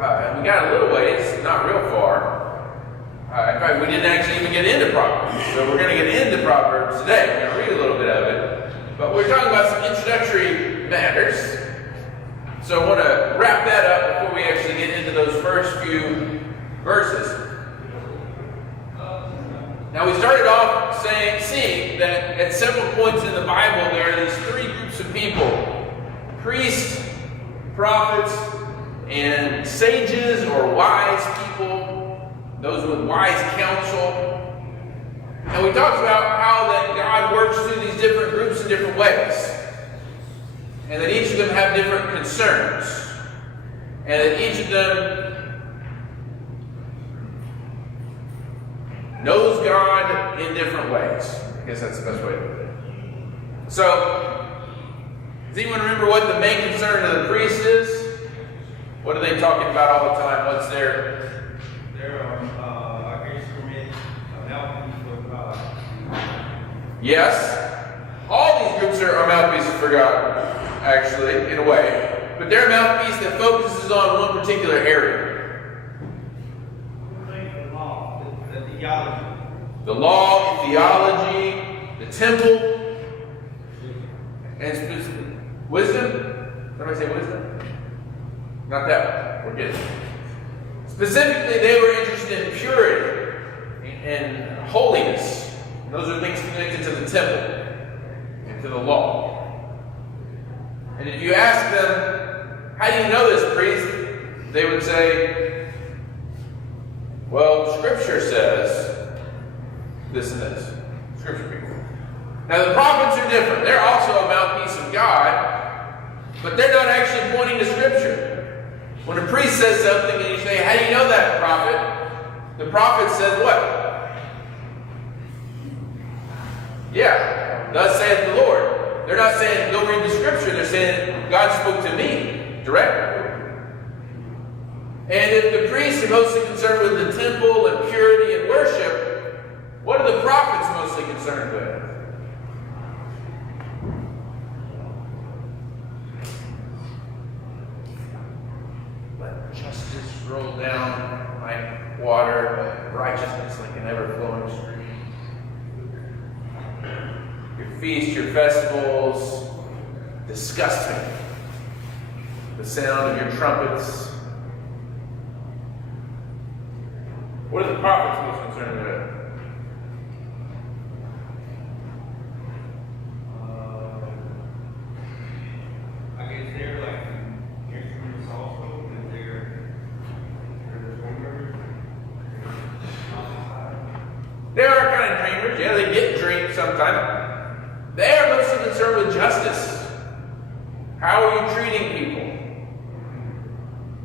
And we got a little ways, not real far. In fact, we didn't actually even get into Proverbs. So we're going to get into Proverbs today. We're going to read a little bit of it. But we're talking about some introductory matters. So I want to wrap that up before we actually get into those first few verses. Now we started off seeing that at several points in the Bible there are these three groups of people: priests, prophets, and sages or wise people, those with wise counsel. And we talked about how that God works through these different groups in different ways. And that each of them have different concerns. And that each of them knows God in different ways. I guess that's the best way to put it. So, does anyone remember what the main concern of the priest is? What are they talking about all the time? What's their... I guess for me, a mouthpiece for God. Yes. All these groups are mouthpieces for God, actually, in a way. But they're a mouthpiece that focuses on one particular area. The law, theology, the temple, and wisdom. Somebody say wisdom? Not that one. We're good. Specifically, they were interested in purity and holiness. And those are things connected to the temple and to the law. And if you ask them, how do you know this, priest? They would say, well, Scripture says this and this. Scripture people. Now the prophets are different. They're also a mouthpiece of God, but they're not actually pointing to Scripture. When a priest says something and you say, how do you know that, prophet? The prophet says what? Yeah, thus saith the Lord. They're not saying, go read the Scripture. They're saying, God spoke to me directly. And if the priests are mostly concerned with the temple and purity and worship, what are the prophets mostly concerned with? Let justice roll down like water, righteousness like an ever-flowing stream. Your feasts, your festivals, disgusting. The sound of your trumpets. What are the prophets most concerned with? I guess they're like instruments also, and they're dreamers. They are kind of dreamers. Yeah, they get dreamed sometimes. They are mostly concerned with justice. How are you treating people?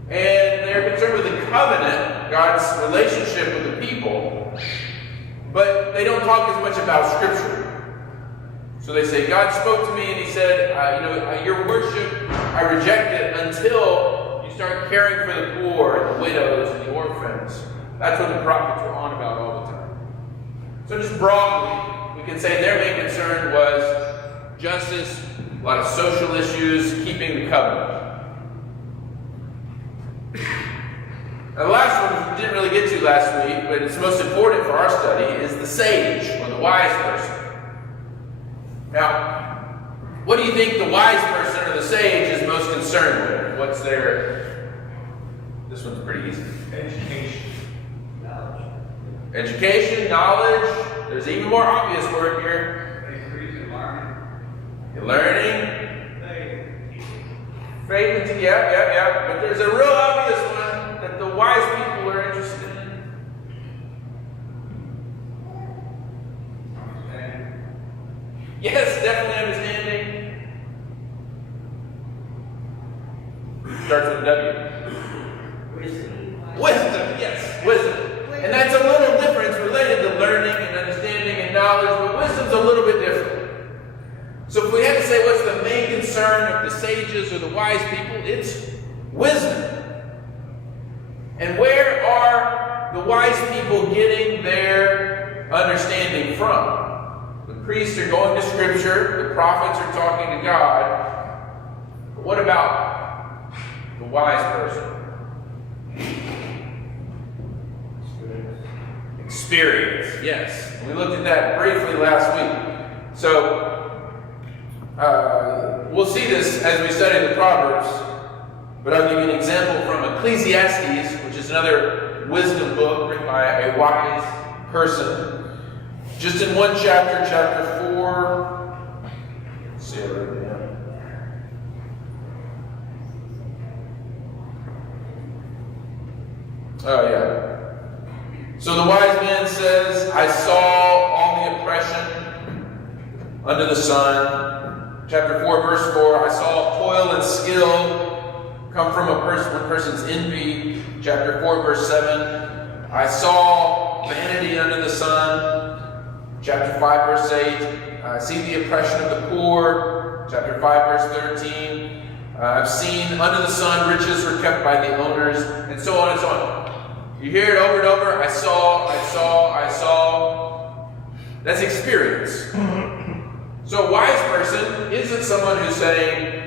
And they're concerned with the covenant, God's relationship with the people, but they don't talk as much about Scripture. So they say, God spoke to me and He said, your worship, I reject it until you start caring for the poor and the widows and the orphans. That's what the prophets were on about all the time. So just broadly, we can say their main concern was justice, a lot of social issues, keeping the covenant. Now the last one we didn't really get to last week, but it's most important for our study, is the sage, or the wise person. Now, what do you think the wise person or the sage is most concerned with? What's their... This one's pretty easy. Education. Knowledge. Education, knowledge. There's an even more obvious word here. Increase in learning. Learning. Faith into, yeah. But there's a real obvious one that the wise people are interested in. Understanding. Yes, definitely understanding. Starts with W. Wisdom, yes, wisdom. And that's a little different. It's related to learning and understanding and knowledge, but wisdom's a little bit different. So if we had to say what's the main concern of the sages or the wise people, it's wisdom. And where are the wise people getting their understanding from? The priests are going to Scripture, the prophets are talking to God. But what about the wise person? Experience, yes. We looked at that briefly last week. So, we'll see this as we study the Proverbs, but I'll give you an example from Ecclesiastes, which is another wisdom book written by a wise person. Just in one chapter, chapter 4. Let's see it right now. Oh, yeah. So the wise man says, I saw all the oppression under the sun. Chapter 4, verse 4, I saw toil and skill come from one person's envy. Chapter 4, verse 7, I saw vanity under the sun. Chapter 5, verse 8, I see the oppression of the poor. Chapter 5, verse 13, I've seen under the sun riches were kept by the owners, and so on and so on. You hear it over and over, I saw. That's experience. So a wise person isn't someone who's saying,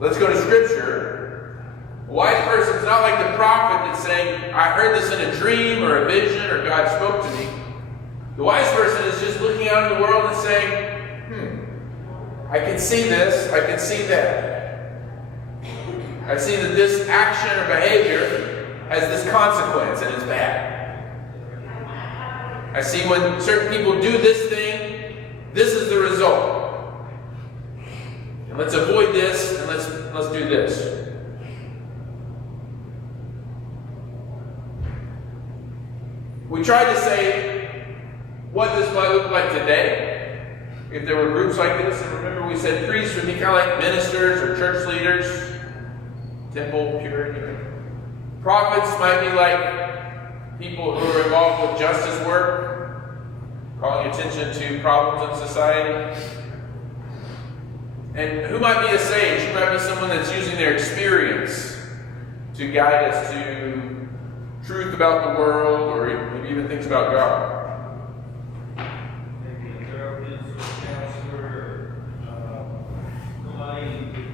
let's go to Scripture. A wise person is not like the prophet that's saying, I heard this in a dream or a vision or God spoke to me. The wise person is just looking out in the world and saying, I can see this, I can see that. I see that this action or behavior has this consequence and it's bad. I see when certain people do this thing, this is the result. And let's avoid this and let's do this. We tried to say what this might look like today if there were groups like this. And remember we said priests would be kind of like ministers or church leaders, temple purity. Prophets might be like people who are involved with justice work, calling attention to problems in society. And who might be a sage? Who might be someone that's using their experience to guide us to truth about the world or maybe even things about God? Maybe a therapist or counselor, somebody, I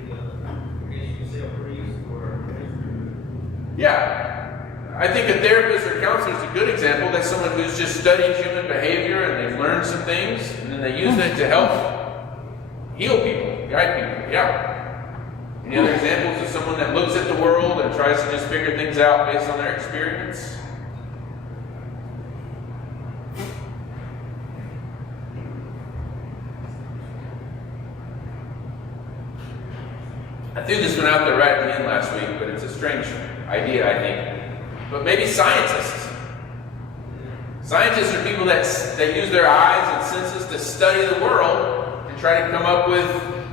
guess you could say a priest or a minister. Yeah, I think a therapist or counselor is a good example. That's someone who's just studied human behavior and they've learned some things and then they use it to help heal people, guide people. Yeah. Any other examples of someone that looks at the world and tries to just figure things out based on their experience? I threw this one out there right at the end last week, but it's a strange idea, I think. But maybe scientists. Scientists are people that use their eyes and senses to study the world and try to come up with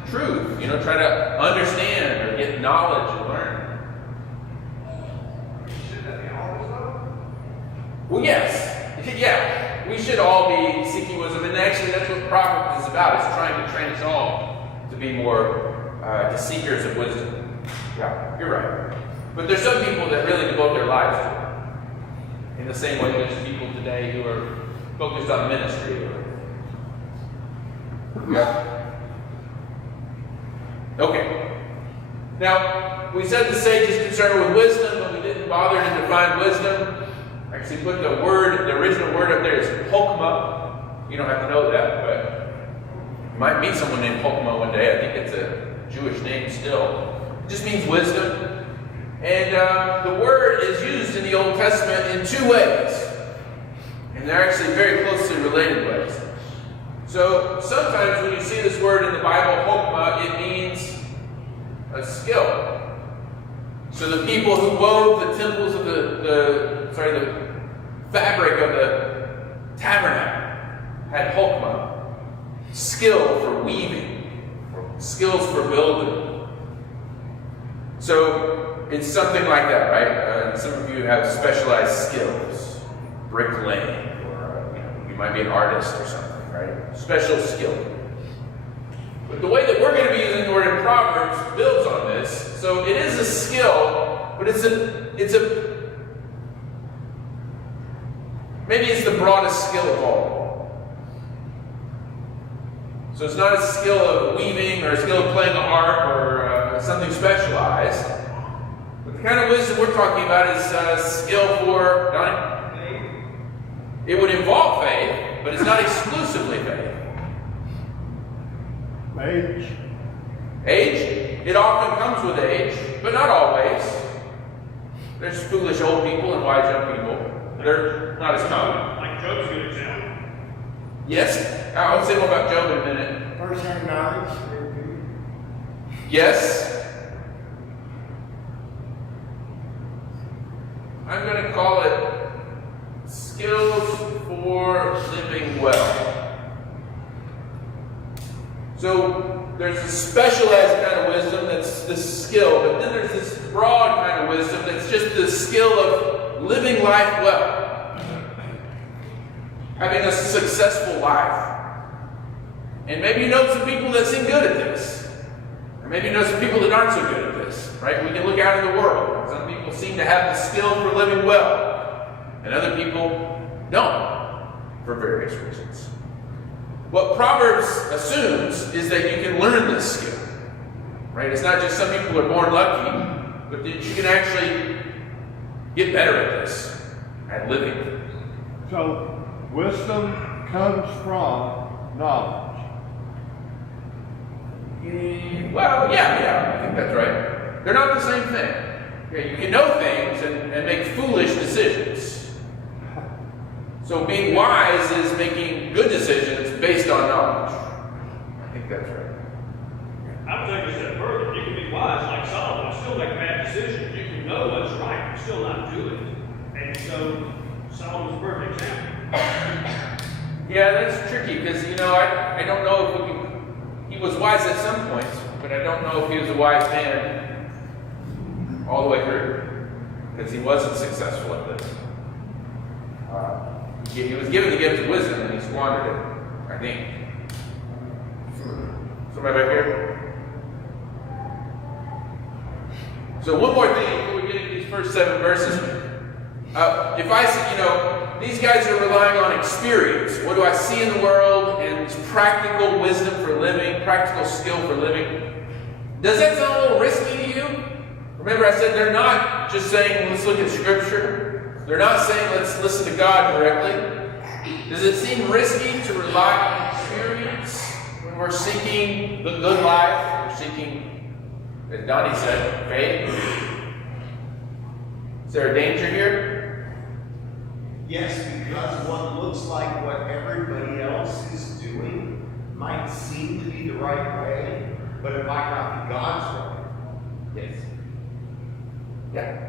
truth, try to understand or get knowledge and learn. Should that be all of us? Well, yes. Yeah. We should all be seeking wisdom, and actually that's what Proverbs is about. It's trying to train us all to be more to seekers of wisdom. Yeah, you're right. But there's some people that really devote their lives to it. In the same way there's people today who are focused on ministry. Yeah. Okay. Now, we said the sage is concerned with wisdom, but we didn't bother to define wisdom. Actually put the original word up there is hokmah. You don't have to know that, but you might meet someone named Hokmah one day. I think it's a Jewish name still. It just means wisdom. And the word is used in the Old Testament in two ways. And they're actually very closely related ways. So sometimes when you see this word in the Bible, hokmah, it means a skill. So the people who wove the temples of the fabric of the tabernacle had hokmah, skill for weaving, or skills for building. So it's something like that, right? Some of you have specialized skills, bricklaying, or you might be an artist or something, right? Special skill. But the way that we're going to be using the word in Proverbs builds on this. So it is a skill, but maybe it's the broadest skill of all. So it's not a skill of weaving or a skill of playing a harp or something specialized, But the kind of wisdom we're talking about is skill for, Donnie? It would involve faith, but it's not exclusively faith. Age. Age? It often comes with age, but not always. There's foolish old people and wise young people. They're not as common. Like Job's a good example. Yes? I'll say more about Job in a minute. First-hand knowledge. Yes? I'm going to call it skills for living well. So there's a specialized kind of wisdom that's this skill, but then there's this broad kind of wisdom that's just the skill of living life well, having a successful life. And maybe you know some people that seem good at this, or maybe you know some people that aren't so good at this, right? We can look out in the world. Some people seem to have the skill for living well, and other people don't, for various reasons. What Proverbs assumes is that you can learn this skill, right? It's not just some people are born lucky, but that you can actually get better at this, at living. So, wisdom comes from knowledge. Well, yeah, I think that's right. They're not the same thing. Yeah, you can know things and make foolish decisions. So being wise is making good decisions based on knowledge. I think that's right. I would take a step further. You can be wise like Solomon and still make bad decisions. You can know what's right and still not do it. And so Solomon's a perfect example. Yeah, that's tricky because, I don't know if we can... He was wise at some points, but I don't know if he was a wise man all the way through because he wasn't successful at this. He was given the gift of wisdom and he squandered it, I think. Somebody back here? So one more thing before we get into these first 7 verses. If I say, these guys are relying on experience. What do I see in the world and practical wisdom for living, practical skill for living? Does that sound a little risky to you? Remember I said they're not just saying, let's look at Scripture. They're not saying, let's listen to God directly. Does it seem risky to rely on experience when we're seeking the good life? We're seeking, as Donnie said, faith. Is there a danger here? Yes, because what looks like what everybody else is doing might seem to be the right way, but it might not be God's way. Yes. Yeah.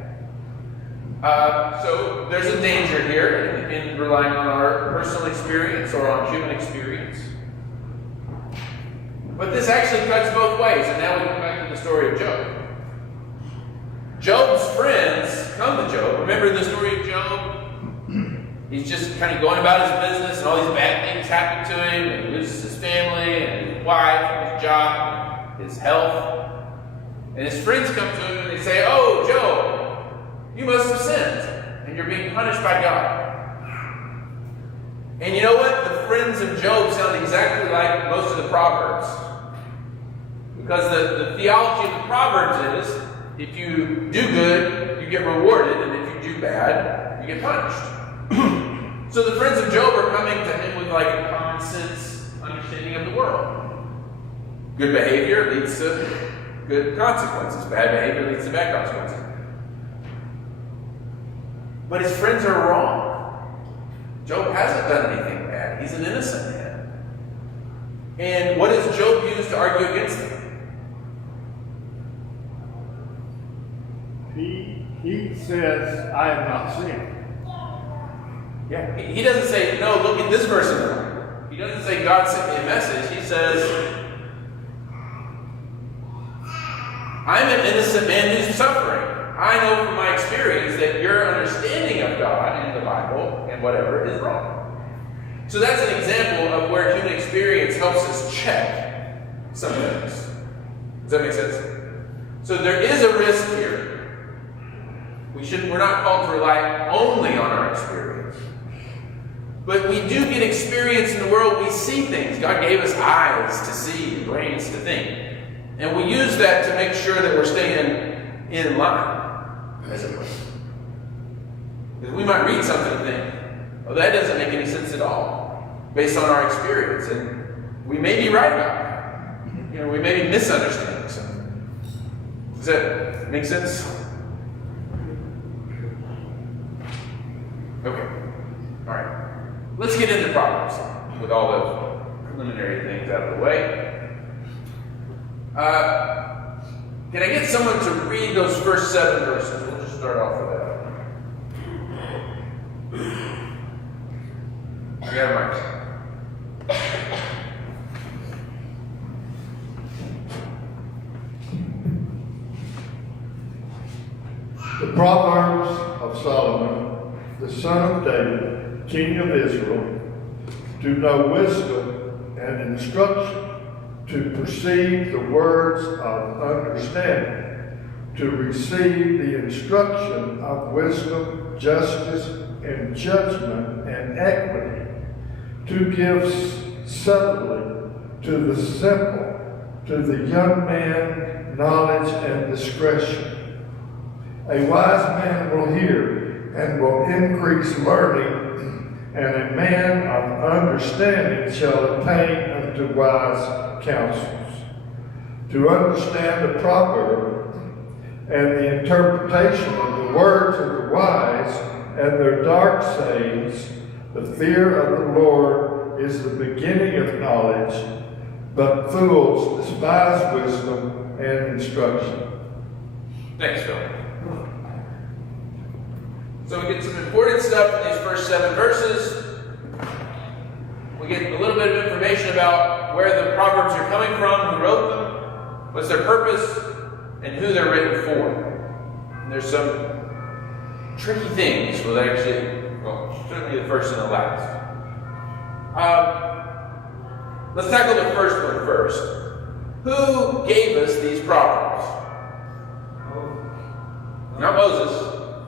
So there's a danger here in relying on our personal experience or on human experience. But this actually cuts both ways, and now we come back to the story of Job. Job's friends come to Job. Remember the story of Job? He's just kind of going about his business, and all these bad things happen to him, and he loses his family, and his wife, and his job, his health. And his friends come to him and they say, "Oh, Job, you must have sinned, and you're being punished by God." And you know what? The friends of Job sound exactly like most of the Proverbs. Because the theology of the Proverbs is, if you do good, you get rewarded, and if you do bad, you get punished. So the friends of Job are coming to him with like a common sense understanding of the world. Good behavior leads to good consequences. Bad behavior leads to bad consequences. But his friends are wrong. Job hasn't done anything bad. He's an innocent man. And what does Job use to argue against them? He says, I have not sinned. Yeah, he doesn't say, no, look at this verse in the Bible. He doesn't say, God sent me a message. He says, I'm an innocent man who's suffering. I know from my experience that your understanding of God in the Bible and whatever is wrong. So that's an example of where human experience helps us check some things. Does that make sense? So there is a risk here. We're not called to rely only on our experience. But we do get experience in the world. We see things. God gave us eyes to see and brains to think. And we use that to make sure that we're staying in line. Because we might read something and think, oh, that doesn't make any sense at all, based on our experience. And we may be right about that. We may be misunderstanding something. Does that make sense? Okay. All right. Let's get into Proverbs with all those preliminary things out of the way. Can I get someone to read those first 7 verses? We'll just start off with that. I got a mic. The Proverbs of Solomon, the son of David, king of Israel, to know wisdom and instruction, to perceive the words of understanding, to receive the instruction of wisdom, justice, and judgment, and equity, to give subtly to the simple, to the young man knowledge and discretion. A wise man will hear and will increase learning, and a man of understanding shall attain unto wise counsels. To understand the proverb and the interpretation of the words of the wise and their dark sayings, the fear of the Lord is the beginning of knowledge, but fools despise wisdom and instruction. Thanks, Phil. So we get some important stuff in these first 7 verses. We get a little bit of information about where the Proverbs are coming from, who wrote them, what's their purpose, and who they're written for. And there's some tricky things with certainly the first and the last. Let's tackle the first one first. Who gave us these Proverbs? Not Moses.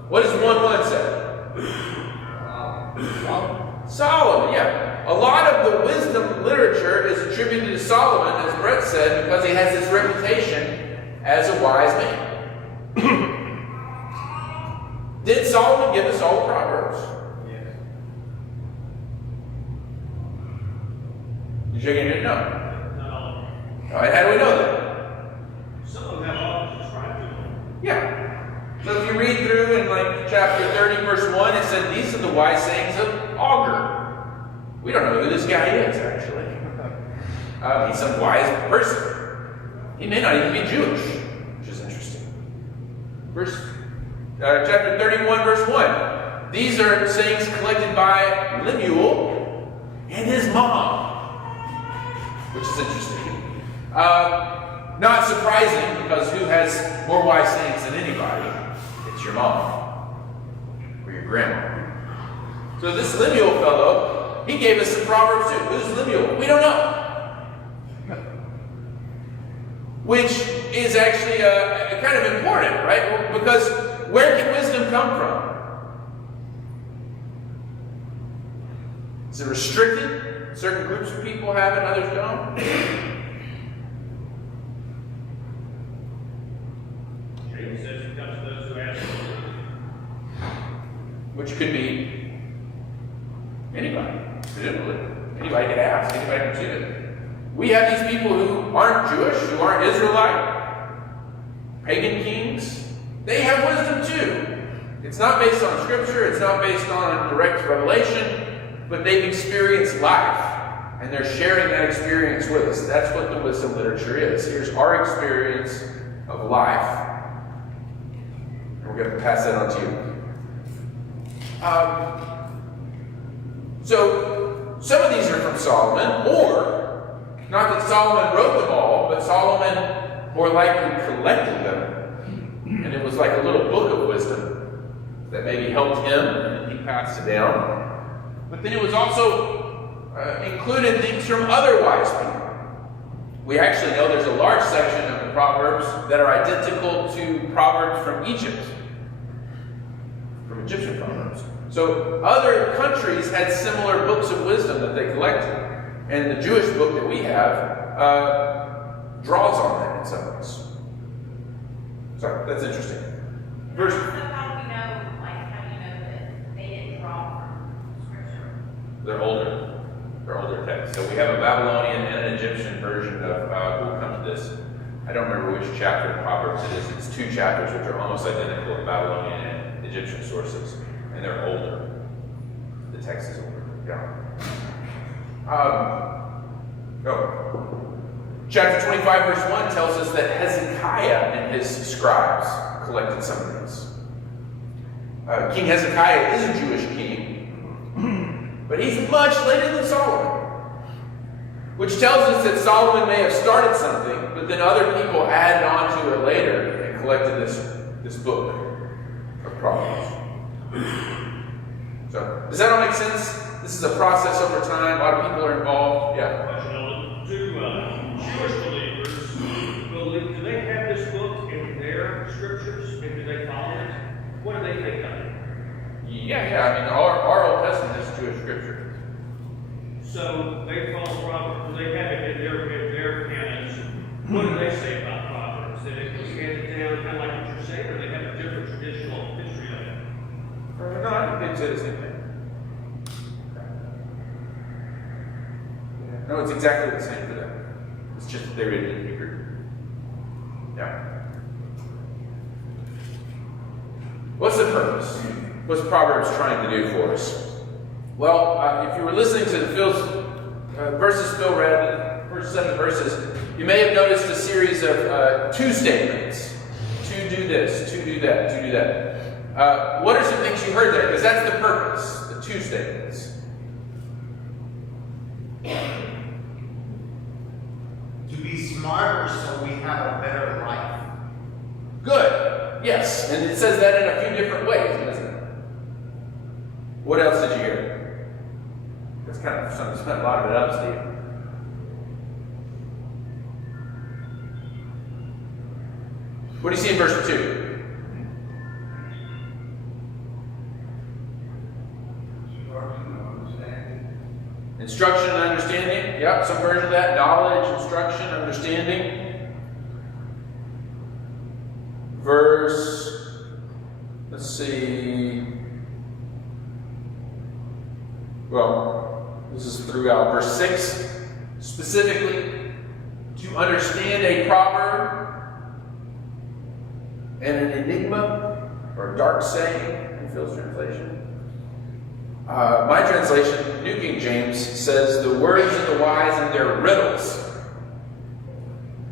What does 1:1 say? Solomon, yeah. A lot of the wisdom literature is attributed to Solomon, as Brett said, because he has this reputation as a wise man. Did Solomon give us all the Proverbs? Yes. You shaking your head? No. Not all of them. All right, how do we know that? Some of them have authors described to them. Yeah. So if you read through in like chapter 30, verse 1, it said these are the wise sayings of Augur. We don't know who this guy is, actually. He's some wise person. He may not even be Jewish, which is interesting. Chapter 31, verse 1. These are sayings collected by Lemuel and his mom, which is interesting. Not surprising, because who has more wise sayings than anybody? It's your mom or your grandma. So this Lemuel fellow, he gave us the Proverbs too. Who's Lemuel? We don't know. Which is actually kind of important, right? Because where can wisdom come from? Is it restricted? Certain groups of people have it, others don't. James says it comes to those who ask. Which could be anybody, presumably. Anybody could ask, anybody could do it. We have these people who aren't Jewish, who aren't Israelite, pagan kings. They have wisdom too. It's not based on scripture, it's not based on direct revelation, but they've experienced life, and they're sharing that experience with us. That's what the wisdom literature is. Here's our experience of life, and we're going to pass that on to you. So, some of these are from Solomon, or, not that Solomon wrote them all, but Solomon more likely collected them, and it was like a little book of wisdom that maybe helped him, and he passed it down. But then it was also included things from other wise people. We actually know there's a large section of the Proverbs that are identical to Proverbs from Egypt, from Egyptian Proverbs. So other countries had similar books of wisdom that they collected. And the Jewish book that we have draws on that in some ways. So that's interesting. How do you know that So we have a Babylonian and an Egyptian version of, we'll come to this. I don't remember which chapter in Proverbs it is. It's 2 chapters which are almost identical in Babylonian and Egyptian sources. And they're older. The text is older. Yeah. Chapter 25, verse 1 tells us that Hezekiah and his scribes collected some of this. King Hezekiah is a Jewish king, but he's much later than Solomon, which tells us that Solomon may have started something, but then other people added on to it later and collected this book of Proverbs. So, does that all make sense? This is a process over time. A lot of people are involved. Yeah. Question, Alden. Do Jewish believers do they have this book in their scriptures, and do they follow it? What do they think of it? Yeah. I mean, our Old Testament is Jewish scripture. So they follow Proverbs. Do they have it in their canons? What do they say about Proverbs? That it was handed down kind of like what you're saying, or they have a different traditional history of it? No, I think they say the same thing. No, it's exactly the same for them. It's just that they read it in Hebrew. Yeah. What's the purpose? What's Proverbs trying to do for us? Well, if you were listening to the verses Phil read, the first 7 verses, you may have noticed a series of 2 statements. To do this, to do that, to do that. What are some things you heard there? Because that's the purpose, the 2 statements. To be smarter so we have a better life. Good. Yes. And it says that in a few different ways, doesn't it? What else did you hear? That's kind of something to spend a lot of it up, Steve. What do you see in verse 2? Instruction and understanding. Yep, some version of that. Knowledge, instruction, understanding. Verse, let's see. Well, this is throughout. Verse 6, specifically, to understand a proverb and an enigma, or dark saying in Phil's translation. My translation, New King James, says the words of the wise and their riddles.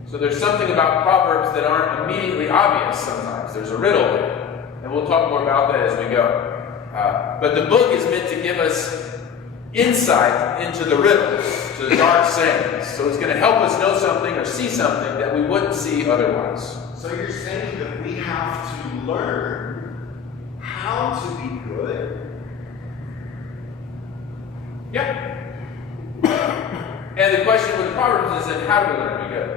So there's something about Proverbs that aren't immediately obvious sometimes. There's a riddle there. And we'll talk more about that as we go. But the book is meant to give us insight into the riddles, to the dark sayings. So it's going to help us know something or see something that we wouldn't see otherwise. So you're saying that we have to learn how to be good? Yeah. And the question with the Proverbs is then how do we learn to be good?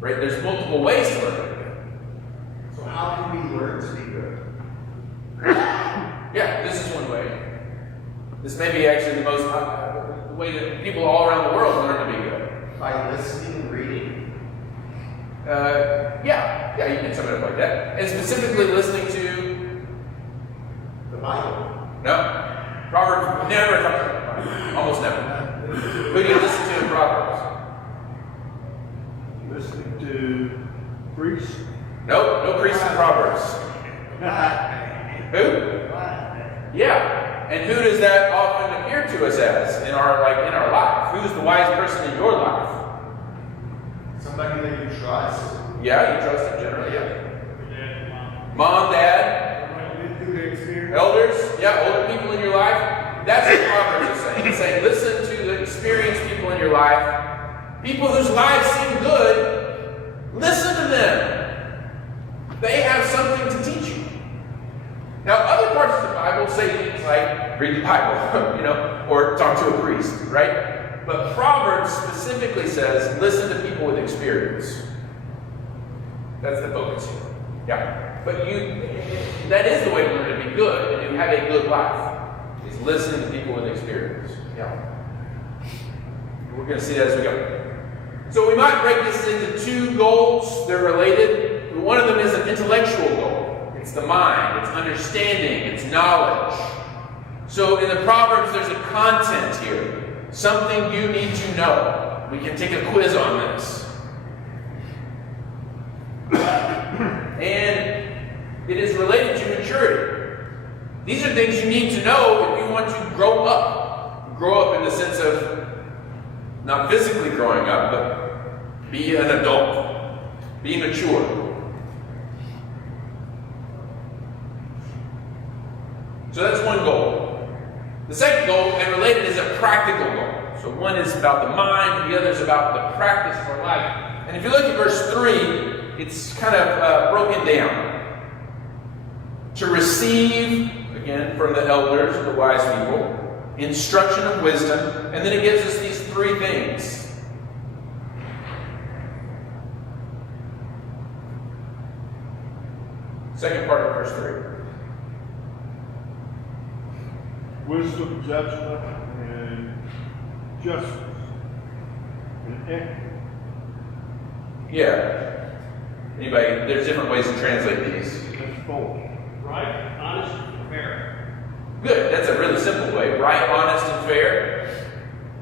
Right? There's multiple ways to learn to be good. So how can we learn to be good? Yeah, this is one way. This may be actually the most the way that people all around the world learn to be good. By listening and reading? Yeah, you can sum it up like that. And specifically listening to The Bible. no. Proverbs never talks about the Bible. Almost never. Who do you listen to in Proverbs? Listening to priests. Nope, no priests in Proverbs. Who? Yeah. And who does that often appear to us as in our life? Who's the wise person in your life? Somebody that you trust? Yeah, you trust them generally, yeah. Mom, dad, elders, yeah, older people in your life. That's what Proverbs is saying. It's saying, listen to the experienced people in your life. People whose lives seem good, listen to them. They have something to teach you. Now, other parts of the Bible say things like, read the Bible, or talk to a priest, right? But Proverbs specifically says, listen to people with experience. That's the focus here. Yeah. But that is the way to learn to be good and to have a good life, is listening to people with experience. Yeah. We're going to see that as we go. So we might break this into 2 goals. They're related. One of them is an intellectual goal. It's the mind. It's understanding. It's knowledge. So in the Proverbs, there's a content here. something you need to know. We can take a quiz on this. And it is related to maturity. These are things you need to know if you want to grow up. Grow up in the sense of not physically growing up, but be an adult. Be mature. So that's one goal. The second goal, and related, is a practical goal. So one is about the mind, the other is about the practice for life. And if you look at verse 3, it's kind of broken down. To receive, again, from the elders, the wise people, instruction of wisdom, and then it gives us these three things. Second part of verse 3. Wisdom, judgment, and justice, and equity. Yeah. Anybody, there's different ways to translate these. That's 4. Right, honest, and fair. Good. That's a really simple way. Right, honest, and fair.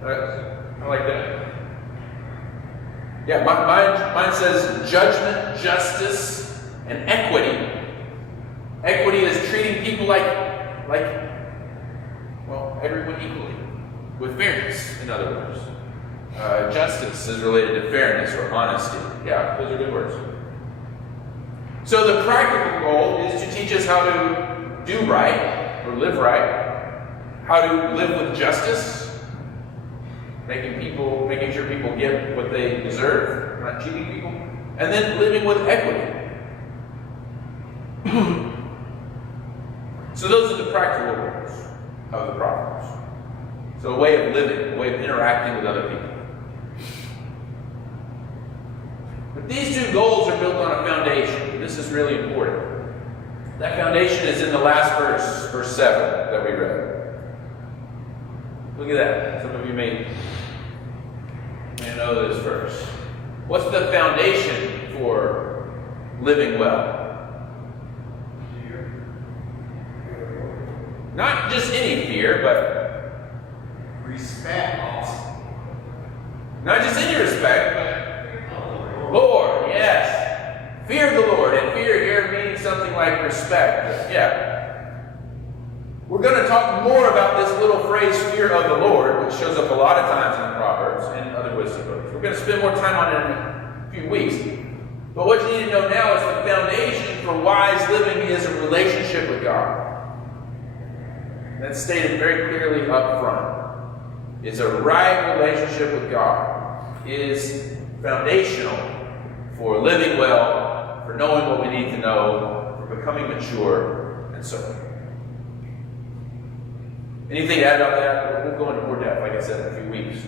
I like that. Yeah, mine says judgment, justice, and equity. Equity is treating people like everyone equally, with fairness, in other words. Justice is related to fairness or honesty. Yeah, those are good words. So the practical goal is to teach us how to do right, or live right, how to live with justice, making sure people get what they deserve, not cheating people, and then living with equity. So those are the practical goals of the Proverbs. So a way of living, a way of interacting with other people. But these two goals are built on a foundation. This is really important. That foundation is in the last verse, verse 7 that we read. Look at that. Some of you may know this verse. What's the foundation for living well? Not just any fear, but Respect. not just any respect, but Lord, yes. Fear of the Lord. And fear here means something like respect. Yeah. We're going to talk more about this little phrase, fear of the Lord, which shows up a lot of times in the Proverbs and other wisdom books. We're going to spend more time on it in a few weeks. But what you need to know now is the foundation for wise living is a relationship with God. That's stated very clearly up front. It's a right relationship with God. It is foundational for living well, for knowing what we need to know, for becoming mature, and so on. Anything to add about that? We'll go into more depth, like I said, in a few weeks,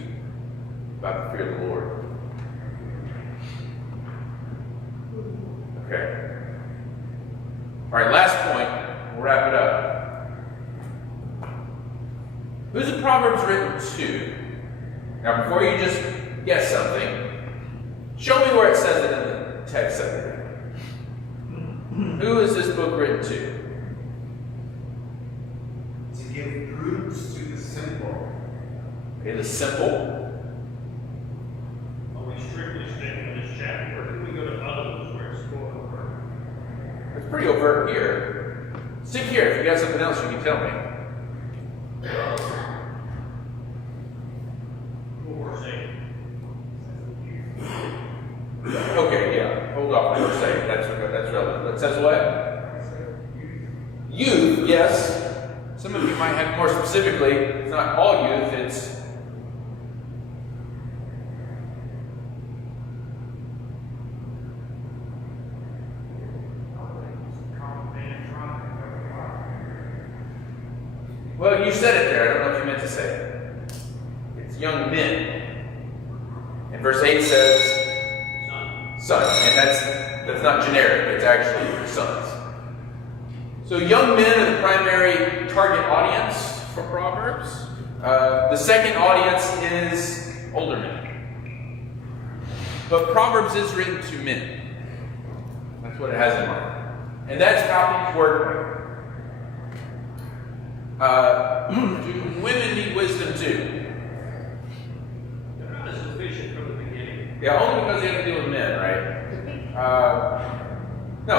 about the fear of the Lord. Okay. All right, last point. We'll wrap it up. Who's the Proverbs written to? Now, before you just guess something, show me where it says it in the text secretary. Who is this book written to? To give prudence to the simple. Okay, the simple. Are we strictly sticking to this chapter, or did we go to others where it's more overt? It's pretty overt here. Stick here. If you got something else, you can tell me. Okay, yeah. Hold off on verse 8. That's relevant. It says what? Youth, yes. Some of you might have more specifically. It's not all youth, it's well, you said it there. I don't know if you meant to say it. It's young men. And verse 8 says son. And that's not generic. It's actually sons. So young men are the primary target audience for Proverbs. The second audience is older men. But Proverbs is written to men. That's what it has in mind. And that's how things work. Do women need wisdom too? tradition from the beginning. Yeah, only because they have to deal with men, right? No.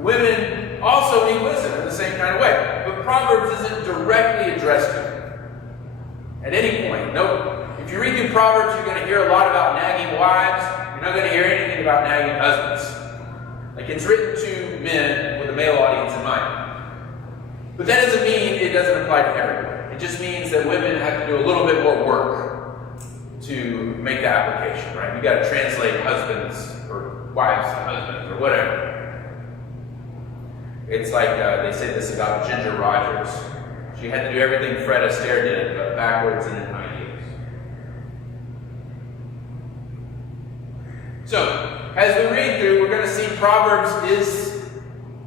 Women also need wisdom in the same kind of way. But Proverbs isn't directly addressed to them at any point. No. If you read through Proverbs, you're going to hear a lot about nagging wives. You're not going to hear anything about nagging husbands. Like, it's written to men with a male audience in mind. But that doesn't mean it doesn't apply to everyone. It just means that women have to do a little bit more work to make the application, right? You got to translate husbands or wives to husbands or whatever. It's like they say this about Ginger Rogers. She had to do everything Fred Astaire did, but backwards and in high heels. So, as we read through, we're going to see Proverbs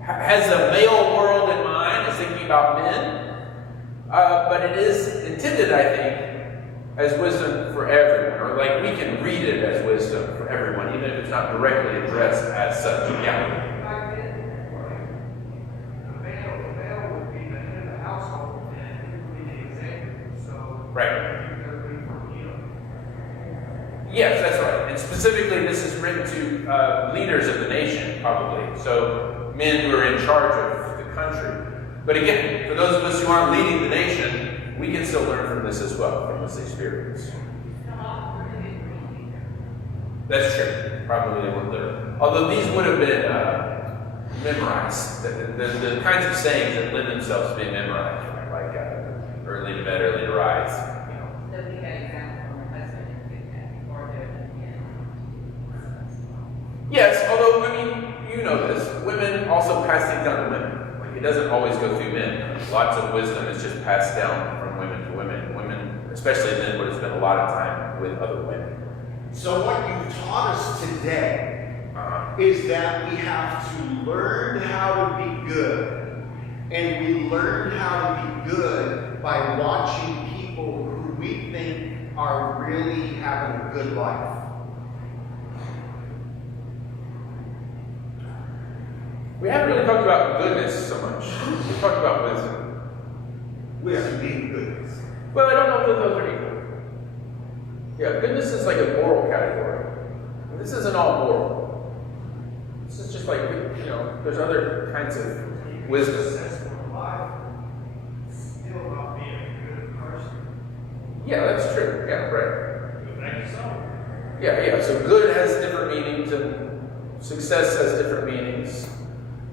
has a male world in mind, is thinking about men, but it is intended, I think, as wisdom for everyone, or like we can read it as wisdom for everyone, even if it's not directly addressed as such. Yeah. Right. Yes, that's right. And specifically, this is written to leaders of the nation, probably. So, men who are in charge of the country. But again, for those of us who aren't leading the nation, we can still learn from this as well, from this experience. That's true. Probably they weren't literal. Although these would have been memorized. The kinds of sayings that lend themselves to being memorized, right? Like early to bed, early to rise. Yes, although, I mean, you know this, women also pass things down to women. Like, it doesn't always go through men. Lots of wisdom is just passed down from women to women. Women, especially men, would have spent a lot of time with other women. So what you've taught us today is that we have to learn how to be good. And we learn how to be good by watching people who we think are really having a good life. We haven't really talked about goodness so much. We've talked about wisdom. Wisdom being goodness. Well, I don't know if those are equal. Yeah, goodness is like a moral category. This isn't all moral. This is just like, you know, there's other kinds of wisdom. Still not being a good person. Yeah, that's true. Yeah, right. Thank you so. Yeah. So good has different meanings and success has different meanings.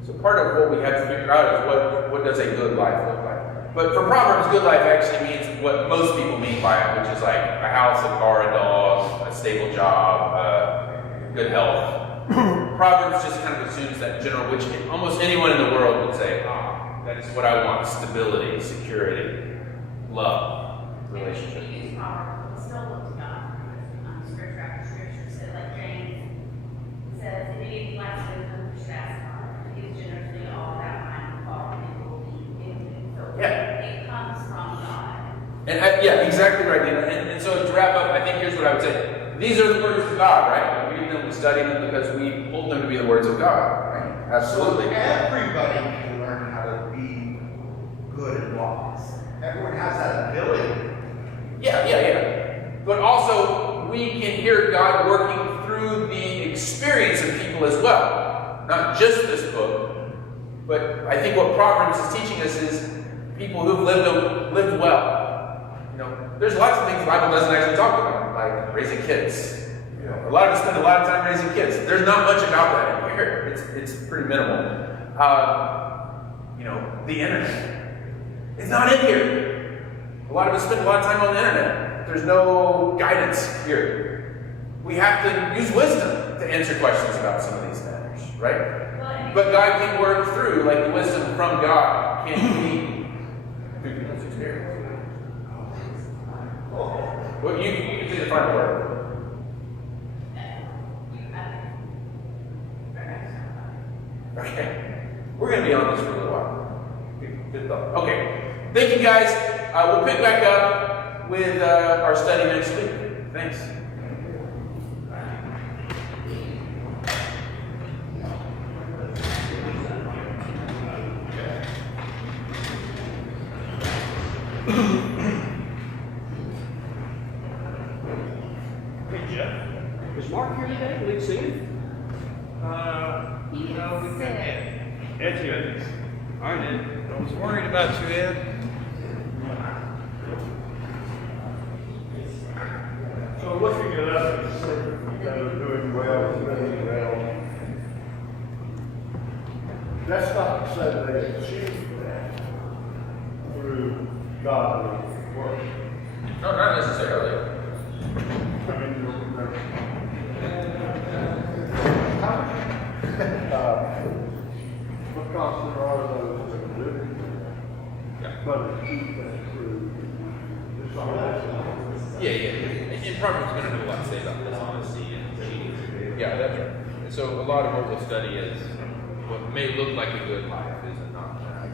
So part of what we have to figure out is what does a good life look like? But for Proverbs, good life actually means what most people mean by it, which is like a house, a car, a dog, a stable job, good health. Proverbs just kind of assumes that in general, which almost anyone in the world would say, that is what I want: stability, security, love, relationship. If you use Proverbs, still look to God. Scripture after scripture said, like James says, if anything lacks wisdom, we should ask God. He's generously all that mind and thought and believe in it. So it comes from God. And yeah, exactly right. And so to wrap up, I think here's what I would say. These are the words of God, right? We read them, we study them because we hold them to be the words of God, right? Absolutely. So everybody can learn how to be good and wise. Everyone has that ability. Yeah. But also, we can hear God working through the experience of people as well. Not just this book, but I think what Proverbs is teaching us is people who've lived well. You know, there's lots of things the Bible doesn't actually talk about, like raising kids. You know, a lot of us spend a lot of time raising kids. There's not much about that in here. It's pretty minimal. You know, the internet. It's not in here. A lot of us spend a lot of time on the internet. There's no guidance here. We have to use wisdom to answer questions about some of these matters, right? But God can work through, like the wisdom from God can be through people's experience. Well, you can do the final word. Okay. We're going to be on this for a little while. Good thought. Okay. Thank you, guys. We'll pick back up with our study next week. Thanks. Hey, Mark here today? Will you see him? No, we can't. Ed's here. All right, Ed. I was worried about you, Ed. So looking at others that are doing well, doing well, that's not to say they achieve that through godly work. No, not necessarily. I mean, because there are those that are living there, but achieve that through this honest. Yeah. And Proverbs is going to have a lot to say about this honesty and cheating. Yeah, that's right. And so a lot of what we'll study is what may look like a good life is not that.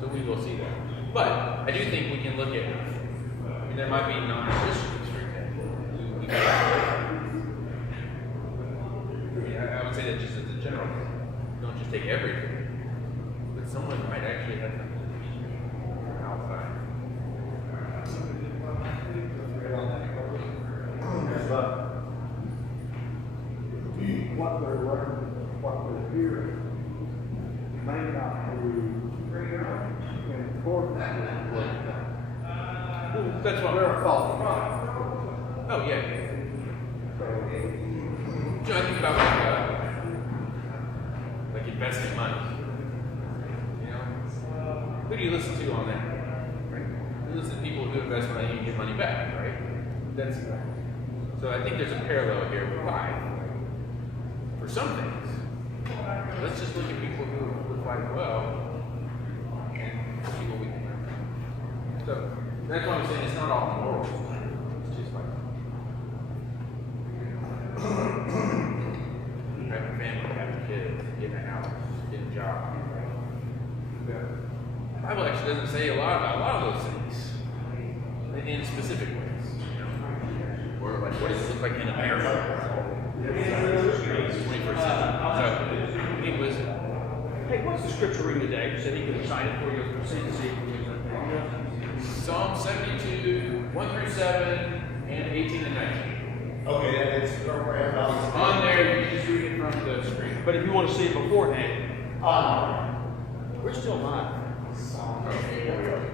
So we will see that. But I do think we can look at, I mean, there might be non-Christians, for example, who I would say that just as a general, don't just take everything, but someone might actually have something to teach outside. But what they're learning, what they're hearing, may not be in accordance with what That's what they're false prophet. Oh, yeah. So I think about like investing money. You know, who do you listen to on that? Right? You listen to people who invest money and get money back, right? That's so I think there's a parallel here with life. For some things, let's just look at people who look like well and see what we can learn. So that's why I'm saying it's not all moral. It's just like having a family, having kids, getting a house, getting a job. The Bible actually doesn't say a lot about a lot of those things in specific ways. You know? Or like, what does it look like in America? 21st century. So, it was. Hey, what's the scripture reading today? You said he could cite it for you. Psalm 72, 1 through 7, and 18 and 19. Okay, that's around. On there, you can just read it from the screen. But if you want to see it beforehand, On. we're still live. Oh, here we are.